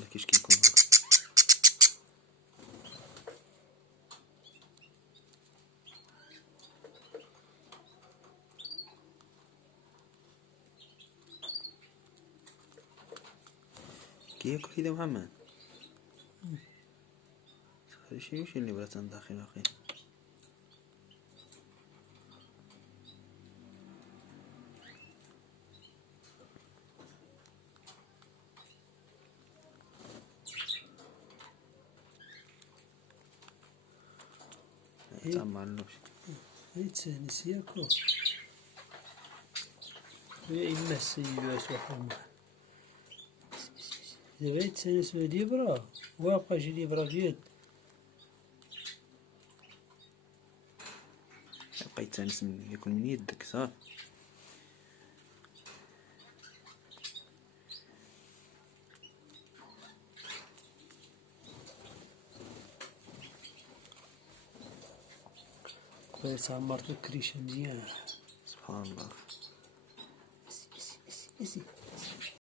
يلا كيش كيكون هذا. كيف كده محمد شيء وش اللي برتن داخل أخي تعملوش هيتسهل سياكو يا إما السيباس وحمه إذا بغيت تسنس ليبرا وابقى جي ليبرا بيد يبقى يتانس يكون من يدك صار كويس عمرت الكريشة مزيان سبحان الله اسي